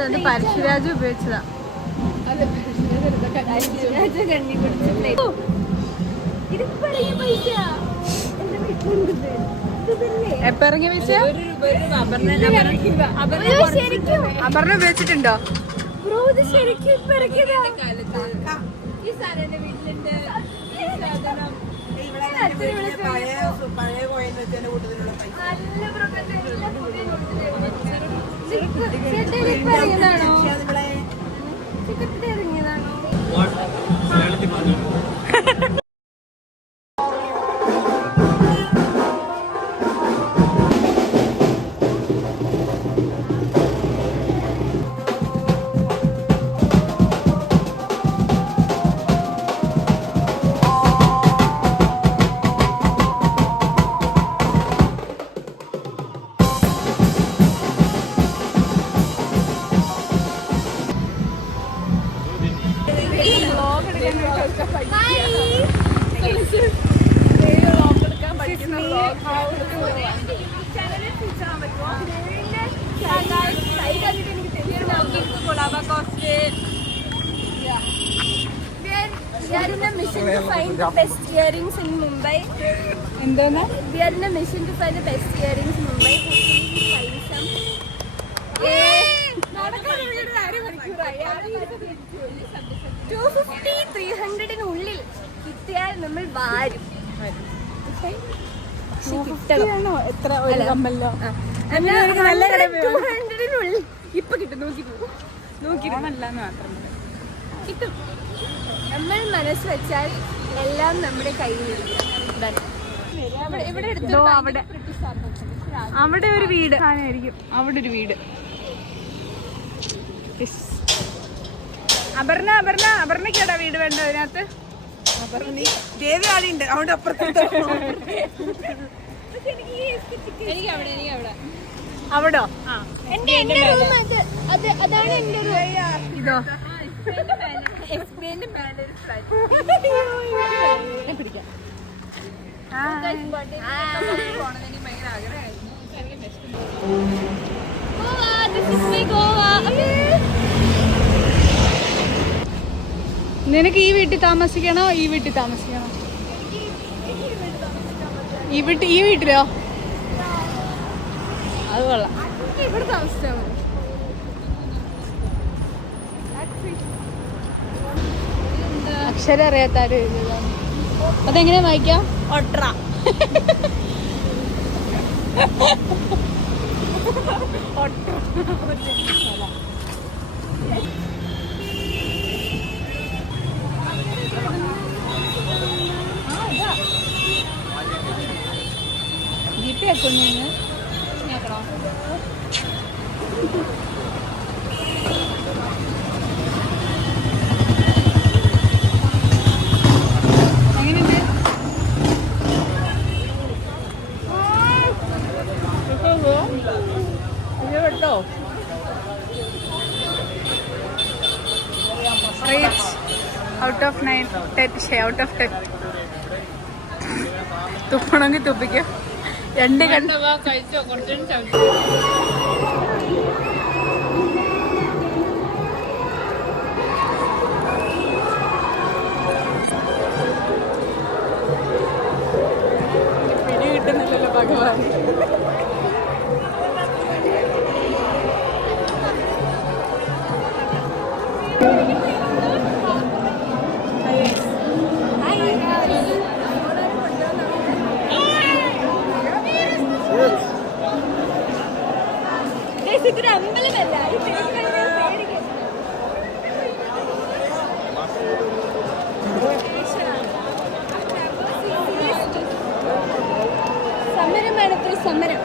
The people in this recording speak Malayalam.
ഇത് അത് പരശുരാജ് ഉപയോഗിച്ചതാ. എപ്പ ഇറങ്ങിയ പൈസ? Aparna ഉപയോഗിച്ചിട്ടുണ്ടോ? We are in a mission to find the best earrings in Mumbai. എന്തോന്നാ? We are in a mission to find the best earrings in Mumbai. Find some. 250-300 കിട്ടിയാൽ നമ്മൾ വാരും. എത്ര ഒരു കമ്മല്ലോ? 200 ഇപ്പൊ കിട്ടും. നോക്കിയിട്ടല്ലാന്ന് മാത്രം കിട്ടും. നമ്മൾ മനസ്സ് വെച്ചാൽ എല്ലാം നമ്മുടെ കയ്യിലിരിക്കും. അവിടെ ഒരു വീട് ആയിരിക്കും. അവിടെ ഒരു വീട്. അപർണയ്ക്കാടാ വീട് വേണ്ടത് അതിനകത്ത്. ദേവി ആളുണ്ട് അവിടെ അപ്പുറത്ത്. അവിടോ? അതാണ് എന്റെ ഇതോ? പിടിക്കാം. നിനക്ക് ഈ വീട്ടിൽ താമസിക്കണോ ഈ വീട്ടിൽ താമസിക്കണോ? ഈ വീട്ടിലോ? അത് കൊള്ളാം. ഇവിടെ താമസിച്ചാൽ മതി. അക്ഷരം അറിയാത്താരും അതെങ്ങനെ വായിക്കാം? ഒട്ര. ജിപേ ആക്കുന്നു. Out of 9, 10. തുപ്പണമെങ്കിൽ തുപ്പിക്കോ. 2 കണ്ടോ കഴിച്ചോ? കുറച്ചു പിടി കിട്ടുന്നില്ലല്ലോ ഭഗവാൻ. ഇതൊരു അമ്പലമല്ല. സമരം വേണം. സമരം